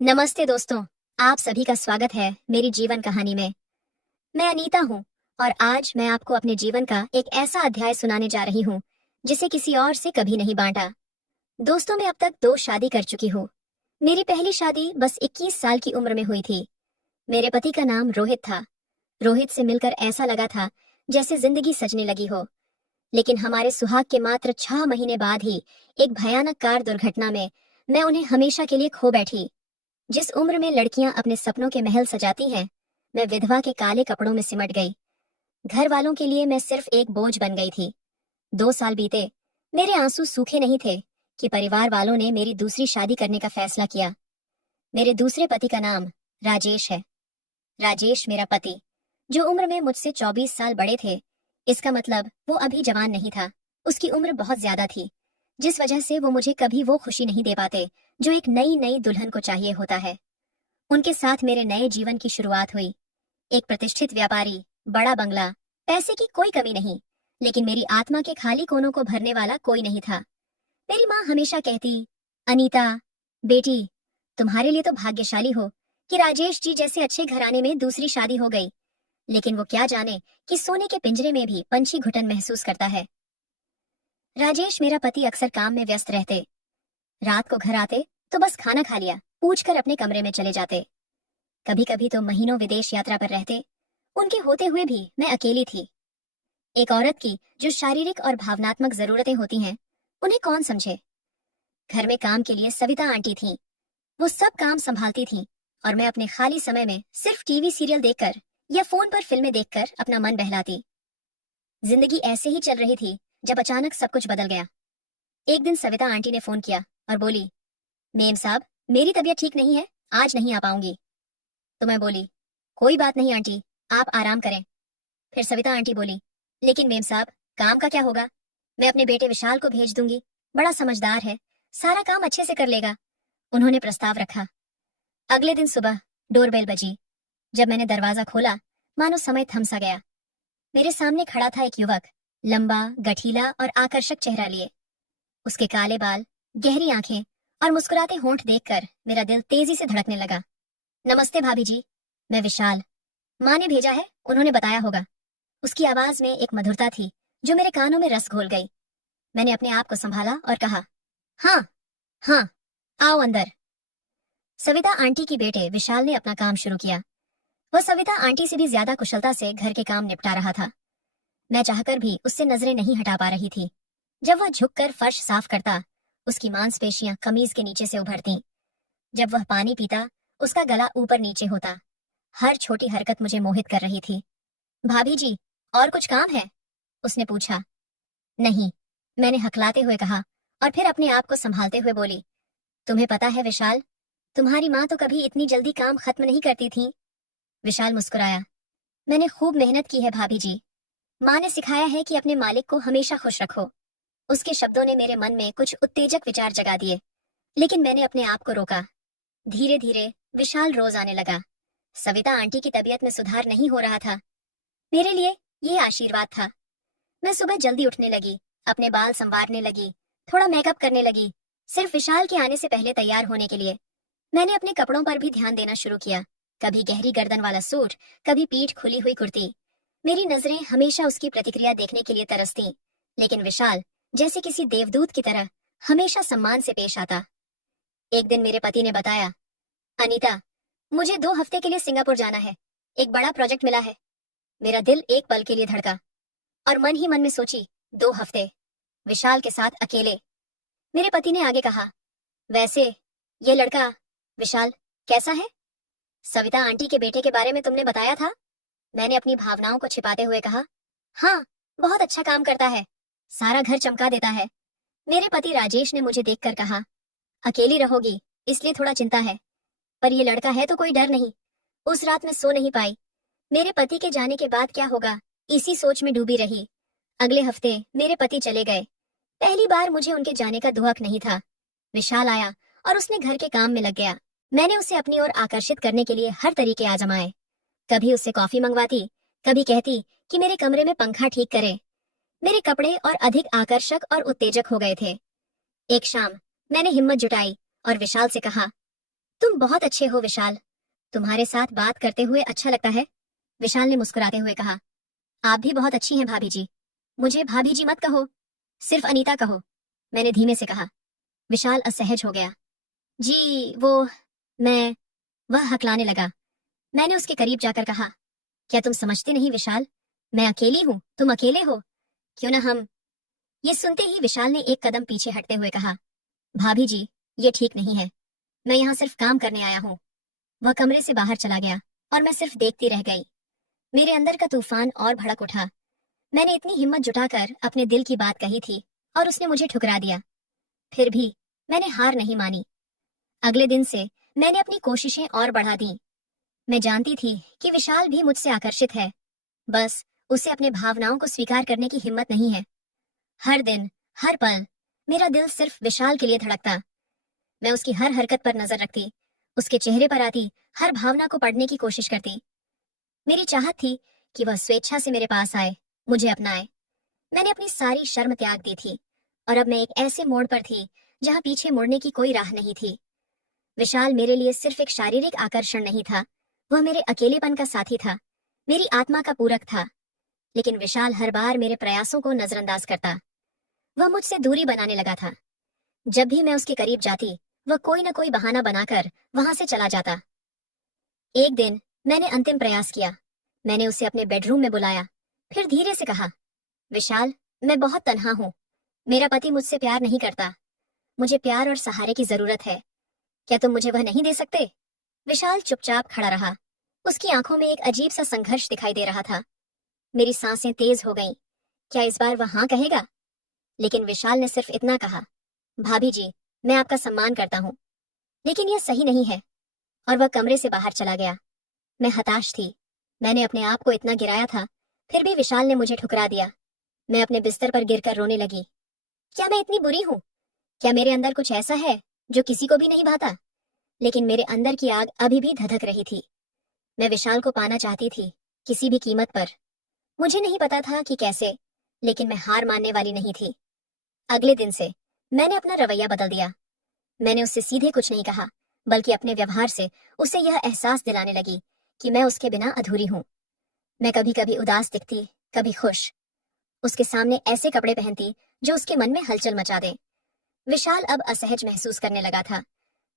नमस्ते दोस्तों। आप सभी का स्वागत है मेरी जीवन कहानी में। मैं अनीता हूँ और आज मैं आपको अपने जीवन का एक ऐसा अध्याय सुनाने जा रही हूँ जिसे किसी और से कभी नहीं बांटा। दोस्तों, मैं अब तक 2 शादी कर चुकी हूँ। मेरी पहली शादी बस 21 साल की उम्र में हुई थी। मेरे पति का नाम रोहित था। रोहित से मिलकर ऐसा लगा था जैसे जिंदगी सजने लगी हो। लेकिन हमारे सुहाग के मात्र 6 महीने बाद ही एक भयानक कार दुर्घटना में मैं उन्हें हमेशा के लिए खो बैठी। जिस उम्र में लड़कियां अपने सपनों के महल सजाती हैं, मैं विधवा के काले कपड़ों में सिमट गई। घर वालों के लिए मैं सिर्फ एक बोझ बन गई थी। 2 साल बीते, मेरे आंसू सूखे नहीं थे कि परिवार वालों ने मेरी दूसरी शादी करने का फैसला किया। मेरे दूसरे पति का नाम राजेश है। राजेश मेरा पति, जो उम्र में मुझसे 24 साल बड़े थे। इसका मतलब वो अभी जवान नहीं था, उसकी उम्र बहुत ज्यादा थी, जिस वजह से वो मुझे कभी वो खुशी नहीं दे पाते जो एक नई नई दुल्हन को चाहिए होता है। उनके साथ मेरे नए जीवन की शुरुआत हुई। एक प्रतिष्ठित व्यापारी, बड़ा बंगला, पैसे की कोई कमी नहीं, लेकिन मेरी आत्मा के खाली कोनों को भरने वाला कोई नहीं था। मेरी माँ हमेशा कहती, अनीता बेटी, तुम्हारे लिए तो भाग्यशाली हो कि राजेश जी जैसे अच्छे घराने में दूसरी शादी हो गई। लेकिन वो क्या जाने कि सोने के पिंजरे में भी पंछी घुटन महसूस करता है। राजेश मेरा पति अक्सर काम में व्यस्त रहते। रात को घर आते तो बस खाना खा लिया पूछकर अपने कमरे में चले जाते। कभी कभी तो महीनों विदेश यात्रा पर रहते। उनके होते हुए भी मैं अकेली थी। एक औरत की जो शारीरिक और भावनात्मक जरूरतें होती हैं, उन्हें कौन समझे। घर में काम के लिए सविता आंटी थीं। वो सब काम संभालती थीं और मैं अपने खाली समय में सिर्फ टीवी सीरियल देखकर या फोन पर फिल्में देखकर अपना मन बहलाती। जिंदगी ऐसे ही चल रही थी जब अचानक सब कुछ बदल गया। एक दिन सविता आंटी ने फोन किया और बोली, मेम साहब, मेरी तबीयत ठीक नहीं है, आज नहीं आ पाऊंगी। तो मैं बोली, कोई बात नहीं आंटी, आप आराम करें। फिर सविता आंटी बोली, लेकिन मेम साहब, काम का क्या होगा? मैं अपने बेटे विशाल को भेज दूंगी, बड़ा समझदार है, सारा काम अच्छे से कर लेगा। उन्होंने प्रस्ताव रखा। अगले दिन सुबह डोरबेल बजी। जब मैंने दरवाजा खोला, मानो समय थम सा गया। मेरे सामने खड़ा था एक युवक, लंबा, गठीला और आकर्षक चेहरा लिए। उसके काले बाल, गहरी आंखें और मुस्कुराते होंठ देखकर मेरा दिल तेजी से धड़कने लगा। नमस्ते भाभी जी, मैं विशाल। माँ ने भेजा है, उन्होंने बताया होगा। उसकी आवाज में एक मधुरता थी जो मेरे कानों में रस घोल गई। मैंने अपने आप को संभाला और कहा, हाँ हाँ, आओ अंदर। सविता आंटी की बेटे विशाल ने अपना काम शुरू किया। वह सविता आंटी से भी ज्यादा कुशलता से घर के काम निपटा रहा था। मैं चाहकर भी उससे नजरें नहीं हटा पा रही थी। जब वह झुककर फर्श साफ करता, उसकी मांसपेशियां कमीज के नीचे से उभरती। जब वह पानी पीता, उसका गला ऊपर नीचे होता। हर छोटी हरकत मुझे मोहित कर रही थी। भाभी जी, और कुछ काम है? उसने पूछा। नहीं, मैंने हकलाते हुए कहा और फिर अपने आप को संभालते हुए बोली, तुम्हें पता है विशाल, तुम्हारी माँ तो कभी इतनी जल्दी काम खत्म नहीं करती थी। विशाल मुस्कुराया। मैंने खूब मेहनत की है भाभी जी। माँ ने सिखाया है कि अपने मालिक को हमेशा खुश रखो। उसके शब्दों ने मेरे मन में कुछ उत्तेजक विचार जगा दिए, लेकिन मैंने अपने आप को रोका। धीरे धीरे विशाल रोज आने लगा। सविता आंटी की तबीयत में सुधार नहीं हो रहा था। मेरे लिए ये आशीर्वाद था। मैं सुबह जल्दी उठने लगी, अपने बाल संवारने लगी, थोड़ा मेकअप करने लगी, सिर्फ विशाल के आने से पहले तैयार होने के लिए। मैंने अपने कपड़ों पर भी ध्यान देना शुरू किया। कभी गहरी गर्दन वाला सूट, कभी पीठ खुली हुई कुर्ती। मेरी नजरें हमेशा उसकी प्रतिक्रिया देखने के लिए तरसती, लेकिन विशाल जैसे किसी देवदूत की तरह हमेशा सम्मान से पेश आता। एक दिन मेरे पति ने बताया, अनीता, मुझे 2 हफ्ते के लिए सिंगापुर जाना है। एक बड़ा प्रोजेक्ट मिला है। मेरा दिल एक पल के लिए धड़का और मन ही मन में सोची, 2 हफ्ते विशाल के साथ अकेले। मेरे पति ने आगे कहा, वैसे ये लड़का विशाल कैसा है? सविता आंटी के बेटे के बारे में तुमने बताया था। मैंने अपनी भावनाओं को छिपाते हुए कहा, हाँ, बहुत अच्छा काम करता है, सारा घर चमका देता है। मेरे पति राजेश ने मुझे देखकर कहा, अकेली रहोगी इसलिए थोड़ा चिंता है, पर ये लड़का है तो कोई डर नहीं। उस रात मैं सो नहीं पाई। मेरे पति के जाने के बाद क्या होगा, इसी सोच में डूबी रही। अगले हफ्ते मेरे पति चले गए। पहली बार मुझे उनके जाने का दुहक नहीं था। विशाल आया और उसने घर के काम में लग गया। मैंने उसे अपनी ओर आकर्षित करने के लिए हर तरीके आजमाए। कभी उससे कॉफी मंगवाती, कभी कहती कि मेरे कमरे में पंखा ठीक करे। मेरे कपड़े और अधिक आकर्षक और उत्तेजक हो गए थे। एक शाम मैंने हिम्मत जुटाई और विशाल से कहा, तुम बहुत अच्छे हो विशाल। तुम्हारे साथ बात करते हुए अच्छा लगता है, विशाल ने मुस्कुराते हुए कहा। आप भी बहुत अच्छी हैं भाभी जी। मुझे भाभी जी मत कहो, सिर्फ अनीता कहो, मैंने धीमे से कहा। विशाल असहज हो गया। जी वो, मैं, वह हकलाने लगा। मैंने उसके करीब जाकर कहा, क्या तुम समझते नहीं विशाल, मैं अकेली हूं, तुम अकेले हो, क्यों ना हम। ये सुनते ही विशाल ने एक कदम पीछे हटते हुए कहा, भाभी जी, ये ठीक नहीं है, मैं यहाँ सिर्फ काम करने आया हूँ। वह कमरे से बाहर चला गया और मैं सिर्फ देखती रह गई। मेरे अंदर का तूफान और भड़क उठा। मैंने इतनी हिम्मत जुटाकर अपने दिल की बात कही थी और उसने मुझे ठुकरा दिया। फिर भी मैंने हार नहीं मानी। अगले दिन से मैंने अपनी कोशिशें और बढ़ा दी। मैं जानती थी कि विशाल भी मुझसे आकर्षित है, बस उसे अपने भावनाओं को स्वीकार करने की हिम्मत नहीं है। हर दिन, हर पल मेरा दिल सिर्फ विशाल के लिए धड़कता। मैं उसकी हर हरकत पर नजर रखती, उसके चेहरे पर आती हर भावना को पढ़ने की कोशिश करती। मेरी चाहत थी कि वह स्वेच्छा से मेरे पास आए, मुझे अपनाए। मैंने अपनी सारी शर्म त्याग दी थी और अब मैं एक ऐसे मोड़ पर थी जहां पीछे मुड़ने की कोई राह नहीं थी। विशाल मेरे लिए सिर्फ एक शारीरिक आकर्षण नहीं था, वह मेरे अकेलेपन का साथी था, मेरी आत्मा का पूरक था। लेकिन विशाल हर बार मेरे प्रयासों को नजरअंदाज करता। वह मुझसे दूरी बनाने लगा था। जब भी मैं उसके करीब जाती, वह कोई न कोई बहाना बनाकर वहां से चला जाता। एक दिन मैंने अंतिम प्रयास किया। मैंने उसे अपने बेडरूम में बुलाया, फिर धीरे से कहा, विशाल, मैं बहुत तन्हा हूँ। मेरा पति मुझसे प्यार नहीं करता। मुझे प्यार और सहारे की जरूरत है। क्या तुम मुझे वह नहीं दे सकते? विशाल चुपचाप खड़ा रहा। उसकी आंखों में एक अजीब सा संघर्ष दिखाई दे रहा था। मेरी सांसें तेज हो गईं। क्या इस बार वह हाँ कहेगा? लेकिन विशाल ने सिर्फ इतना कहा, भाभी जी, मैं आपका सम्मान करता हूँ, लेकिन यह सही नहीं है। और वह कमरे से बाहर चला गया। मैं हताश थी। मैंने अपने आप को इतना गिराया था, फिर भी विशाल ने मुझे ठुकरा दिया। मैं अपने बिस्तर पर गिरकर रोने लगी। क्या मैं इतनी बुरी हूँ? क्या मेरे अंदर कुछ ऐसा है जो किसी को भी नहीं भाता? लेकिन मेरे अंदर की आग अभी भी धधक रही थी। मैं विशाल को पाना चाहती थी, किसी भी कीमत पर। मुझे नहीं पता था कि कैसे, लेकिन मैं हार मानने वाली नहीं थी। अगले दिन से मैंने अपना रवैया बदल दिया। मैंने उससे सीधे कुछ नहीं कहा, बल्कि अपने व्यवहार से उसे यह एहसास दिलाने लगी कि मैं उसके बिना अधूरी हूँ। मैं कभी कभी उदास दिखती, कभी खुश। उसके सामने ऐसे कपड़े पहनती जो उसके मन में हलचल मचा दें। विशाल अब असहज महसूस करने लगा था।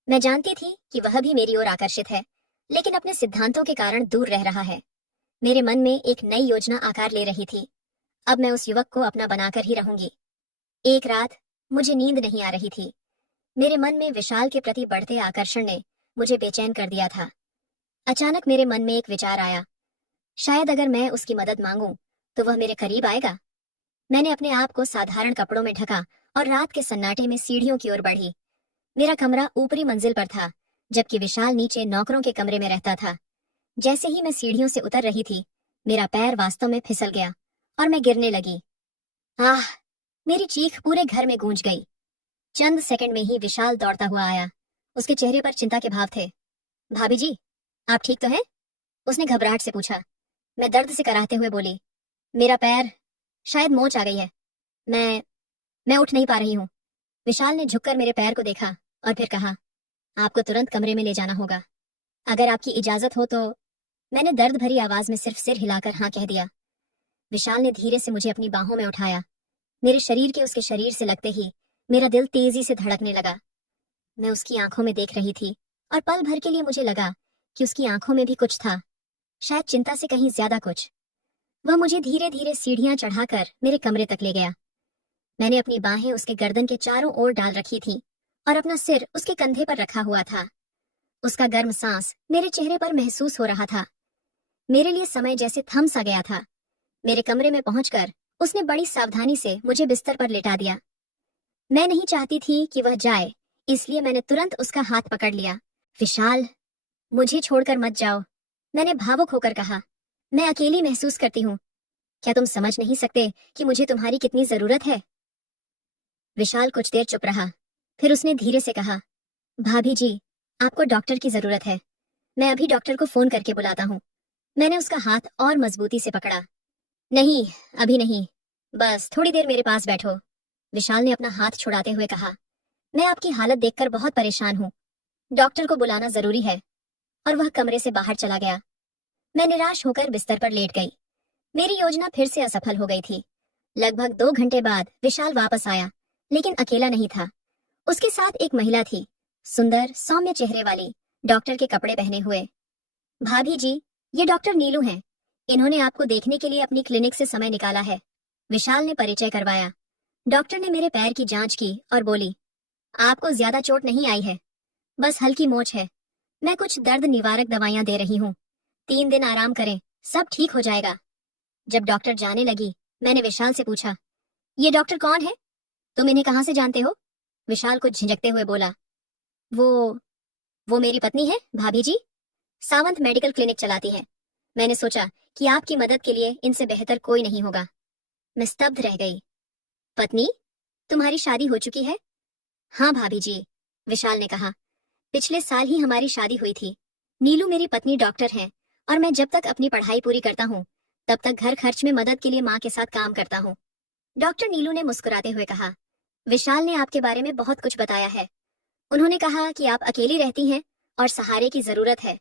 मैं जानती थी कि वह भी मेरी ओर आकर्षित है, लेकिन अपने सिद्धांतों के कारण दूर रह रहा है। मेरे मन में एक नई योजना आकार ले रही थी। अब मैं उस युवक को अपना बनाकर ही रहूंगी। एक रात मुझे नींद नहीं आ रही थी। मेरे मन में विशाल के प्रति बढ़ते आकर्षण ने मुझे बेचैन कर दिया था। अचानक मेरे मन में एक विचार आया, शायद अगर मैं उसकी मदद मांगूं तो वह मेरे करीब आएगा। मैंने अपने आप को साधारण कपड़ों में ढका और रात के सन्नाटे में सीढ़ियों की ओर बढ़ी। मेरा कमरा ऊपरी मंजिल पर था, जबकि विशाल नीचे नौकरों के कमरे में रहता था। जैसे ही मैं सीढ़ियों से उतर रही थी, मेरा पैर वास्तव में फिसल गया और मैं गिरने लगी। आह! मेरी चीख पूरे घर में गूंज गई। चंद सेकंड में ही विशाल दौड़ता हुआ आया। उसके चेहरे पर चिंता के भाव थे। भाभी जी, आप ठीक तो हैं? उसने घबराहट से पूछा। मैं दर्द से कराहते हुए बोली, मेरा पैर, शायद मोच आ गई है। मैं मैं उठ नहीं पा रही हूँ। विशाल ने झुककर मेरे पैर को देखा और फिर कहा, आपको तुरंत कमरे में ले जाना होगा। अगर आपकी इजाजत हो तो। मैंने दर्द भरी आवाज में सिर्फ सिर हिलाकर हाँ कह दिया। विशाल ने धीरे से मुझे अपनी बाहों में उठाया। मेरे शरीर के उसके शरीर से लगते ही मेरा दिल तेजी से धड़कने लगा। मैं उसकी आंखों में देख रही थी और पल भर के लिए मुझे लगा कि उसकी आंखों में भी कुछ था, शायद चिंता से कहीं ज्यादा कुछ। वह मुझे धीरे धीरे सीढ़ियां चढ़ाकर मेरे कमरे तक ले गया। मैंने अपनी बाहें उसके गर्दन के चारों ओर डाल रखी थी और अपना सिर उसके कंधे पर रखा हुआ था। उसका गर्म सांस मेरे चेहरे पर महसूस हो रहा था। मेरे लिए समय जैसे थम सा गया था। मेरे कमरे में पहुंचकर उसने बड़ी सावधानी से मुझे बिस्तर पर लेटा दिया। मैं नहीं चाहती थी कि वह जाए, इसलिए मैंने तुरंत उसका हाथ पकड़ लिया। विशाल, मुझे छोड़कर मत जाओ, मैंने भावुक होकर कहा। मैं अकेली महसूस करती हूँ। क्या तुम समझ नहीं सकते कि मुझे तुम्हारी कितनी जरूरत है? विशाल कुछ देर चुप रहा, फिर उसने धीरे से कहा, भाभी जी, आपको डॉक्टर की जरूरत है। मैं अभी डॉक्टर को फोन करके बुलाता हूँ। मैंने उसका हाथ और मजबूती से पकड़ा। नहीं, अभी नहीं, बस थोड़ी देर मेरे पास बैठो। विशाल ने अपना हाथ छुड़ाते हुए कहा, मैं आपकी हालत देखकर बहुत परेशान हूँ। डॉक्टर को बुलाना जरूरी है। और वह कमरे से बाहर चला गया। मैं निराश होकर बिस्तर पर लेट गई। मेरी योजना फिर से असफल हो गई थी। लगभग 2 घंटे बाद विशाल वापस आया, लेकिन अकेला नहीं था। उसके साथ एक महिला थी, सुंदर सौम्य चेहरे वाली, डॉक्टर के कपड़े पहने हुए। भाभी जी, ये डॉक्टर नीलू हैं। इन्होंने आपको देखने के लिए अपनी क्लिनिक से समय निकाला है। विशाल ने परिचय करवाया। डॉक्टर ने मेरे पैर की जांच की और बोली, आपको ज्यादा चोट नहीं आई है, बस हल्की मोच है। मैं कुछ दर्द निवारक दवाइयां दे रही हूँ। 3 दिन आराम करें, सब ठीक हो जाएगा। जब डॉक्टर जाने लगी, मैंने विशाल से पूछा, ये डॉक्टर कौन है? तुम इन्हें कहाँ से जानते हो? विशाल कुछ झिझकते हुए बोला, वो वो मेरी पत्नी है भाभी जी। सावंत मेडिकल क्लिनिक चलाती है। मैंने सोचा कि आपकी मदद के लिए इनसे बेहतर कोई नहीं होगा। मैं स्तब्ध रह गई। पत्नी? तुम्हारी शादी हो चुकी है? हाँ भाभी जी, विशाल ने कहा। पिछले साल ही हमारी शादी हुई थी। नीलू मेरी पत्नी डॉक्टर है, और मैं जब तक अपनी पढ़ाई पूरी करता हूँ तब तक घर खर्च में मदद के लिए माँ के साथ काम करता हूँ। डॉक्टर नीलू ने मुस्कुराते हुए कहा, विशाल ने आपके बारे में बहुत कुछ बताया है। उन्होंने कहा कि आप अकेली रहती हैं और सहारे की जरूरत है।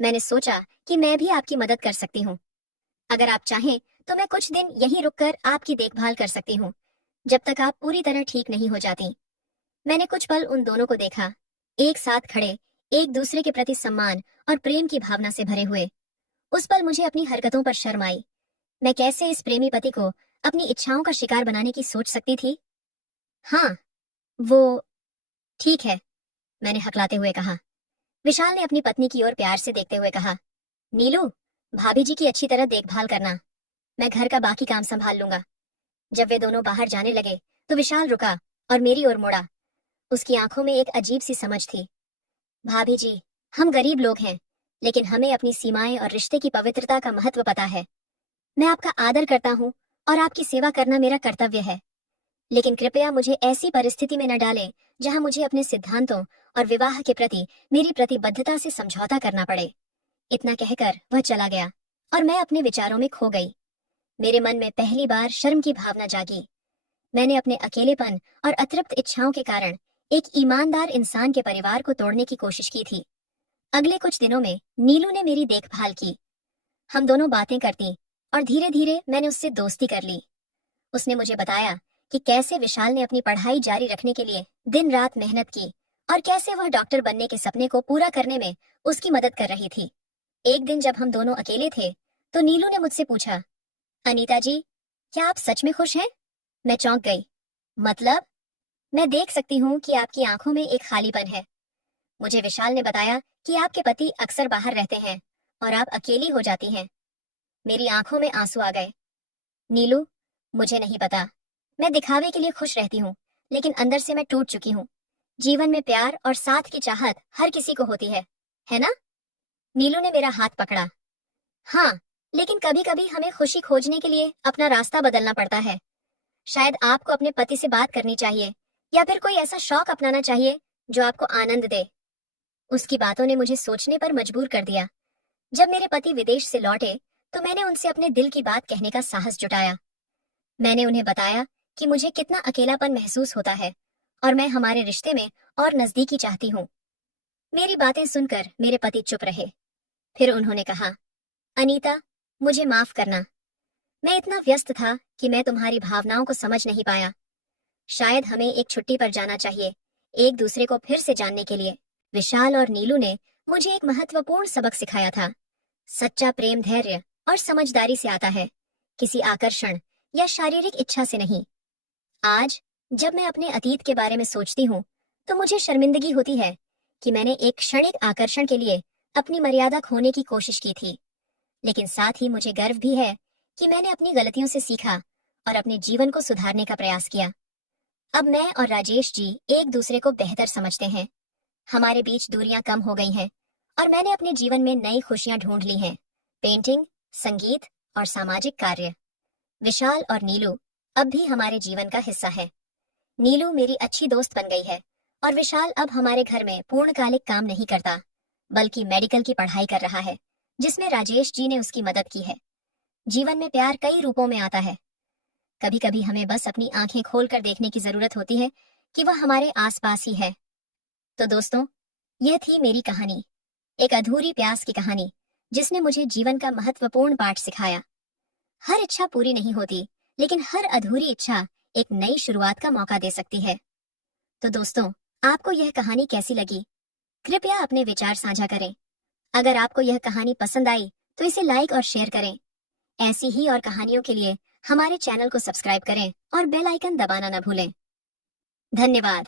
मैंने सोचा कि मैं भी आपकी मदद कर सकती हूँ। अगर आप चाहें तो मैं कुछ दिन यहीं रुककर आपकी देखभाल कर सकती हूँ, जब तक आप पूरी तरह ठीक नहीं हो जाती। मैंने कुछ पल उन दोनों को देखा, एक साथ खड़े, एक दूसरे के प्रति सम्मान और प्रेम की भावना से भरे हुए। उस पल मुझे अपनी हरकतों पर शर्म आई। मैं कैसे इस प्रेमी पति को अपनी इच्छाओं का शिकार बनाने की सोच सकती थी? हाँ, वो ठीक है, मैंने हकलाते हुए कहा। विशाल ने अपनी पत्नी की ओर प्यार से देखते हुए कहा, नीलू, भाभी जी की अच्छी तरह देखभाल करना। मैं घर का बाकी काम संभाल लूंगा। जब वे दोनों बाहर जाने लगे तो विशाल रुका और मेरी ओर मुड़ा। उसकी आंखों में एक अजीब सी समझ थी। भाभी जी, हम गरीब लोग हैं, लेकिन हमें अपनी सीमाएं और रिश्ते की पवित्रता का महत्व पता है। मैं आपका आदर करता हूँ और आपकी सेवा करना मेरा कर्तव्य है। लेकिन कृपया मुझे ऐसी परिस्थिति में न डालें जहां मुझे अपने सिद्धांतों और विवाह के प्रति मेरी प्रतिबद्धता से समझौता करना पड़े। इतना कहकर वह चला गया और मैं अपने विचारों में खो गई। मेरे मन में पहली बार शर्म की भावना जागी। मैंने अपने अकेलेपन और अतृप्त इच्छाओं के कारण एक ईमानदार इंसान के परिवार को तोड़ने की कोशिश की थी। अगले कुछ दिनों में नीलू ने मेरी देखभाल की। हम दोनों बातें करती और धीरे धीरे मैंने उससे दोस्ती कर ली। उसने मुझे बताया कि कैसे विशाल ने अपनी पढ़ाई जारी रखने के लिए दिन रात मेहनत की और कैसे वह डॉक्टर बनने के सपने को पूरा करने में उसकी मदद कर रही थी। एक दिन जब हम दोनों अकेले थे तो नीलू ने मुझसे पूछा, अनीता जी, क्या आप सच में खुश हैं? मैं चौंक गई। मतलब? मैं देख सकती हूँ कि आपकी आंखों में एक खालीपन है। मुझे विशाल ने बताया कि आपके पति अक्सर बाहर रहते हैं और आप अकेली हो जाती हैं। मेरी आंखों में आंसू आ गए। नीलू, मुझे नहीं पता। मैं दिखावे के लिए खुश रहती हूँ, लेकिन अंदर से मैं टूट चुकी हूँ। जीवन में प्यार और साथ की चाहत हर किसी को होती है ना? नीलू ने मेरा हाथ पकड़ा। हाँ, लेकिन कभी कभी हमें खुशी खोजने के लिए अपना रास्ता बदलना पड़ता है। शायद आपको अपने पति से बात करनी चाहिए, या फिर कोई ऐसा शौक अपनाना चाहिए जो आपको आनंद दे। उसकी बातों ने मुझे सोचने पर मजबूर कर दिया। जब मेरे पति विदेश से लौटे तो मैंने उनसे अपने दिल की बात कहने का साहस जुटाया। मैंने उन्हें बताया कि मुझे कितना अकेलापन महसूस होता है और मैं हमारे रिश्ते में और नजदीकी चाहती हूँ। मेरी बातें सुनकर मेरे पति चुप रहे। फिर उन्होंने कहा, अनीता, मुझे माफ करना। मैं इतना व्यस्त था कि मैं तुम्हारी भावनाओं को समझ नहीं पाया। शायद हमें एक छुट्टी पर जाना चाहिए, एक दूसरे को फिर से जानने के लिए। विशाल और नीलू ने मुझे एक महत्वपूर्ण सबक सिखाया था। सच्चा प्रेम धैर्य और समझदारी से आता है, किसी आकर्षण या शारीरिक इच्छा से नहीं। आज जब मैं अपने अतीत के बारे में सोचती हूँ तो मुझे शर्मिंदगी होती है कि मैंने एक क्षणिक आकर्षण के लिए अपनी मर्यादा खोने की कोशिश की थी। लेकिन साथ ही मुझे गर्व भी है कि मैंने अपनी गलतियों से सीखा और अपने जीवन को सुधारने का प्रयास किया। अब मैं और राजेश जी एक दूसरे को बेहतर समझते हैं। हमारे बीच दूरियां कम हो गई हैं और मैंने अपने जीवन में नई खुशियां ढूंढ ली हैं। पेंटिंग, संगीत और सामाजिक कार्य। विशाल और नीलू अब भी हमारे जीवन का हिस्सा है। नीलू मेरी अच्छी दोस्त बन गई है और विशाल अब हमारे घर में पूर्णकालिक काम नहीं करता, बल्कि मेडिकल की पढ़ाई कर रहा है, जिसमें राजेश जी ने उसकी मदद की है। जीवन में प्यार कई रूपों में आता है। कभी कभी हमें बस अपनी आंखें खोलकर देखने की जरूरत होती है कि वह हमारे आसपास ही है। तो दोस्तों, यह थी मेरी कहानी, एक अधूरी प्यास की कहानी, जिसने मुझे जीवन का महत्वपूर्ण पाठ सिखाया। हर इच्छा पूरी नहीं होती, लेकिन हर अधूरी इच्छा एक नई शुरुआत का मौका दे सकती है। तो दोस्तों, आपको यह कहानी कैसी लगी? कृपया अपने विचार साझा करें। अगर आपको यह कहानी पसंद आई, तो इसे लाइक और शेयर करें। ऐसी ही और कहानियों के लिए हमारे चैनल को सब्सक्राइब करें और बेल आइकन दबाना न भूलें। धन्यवाद।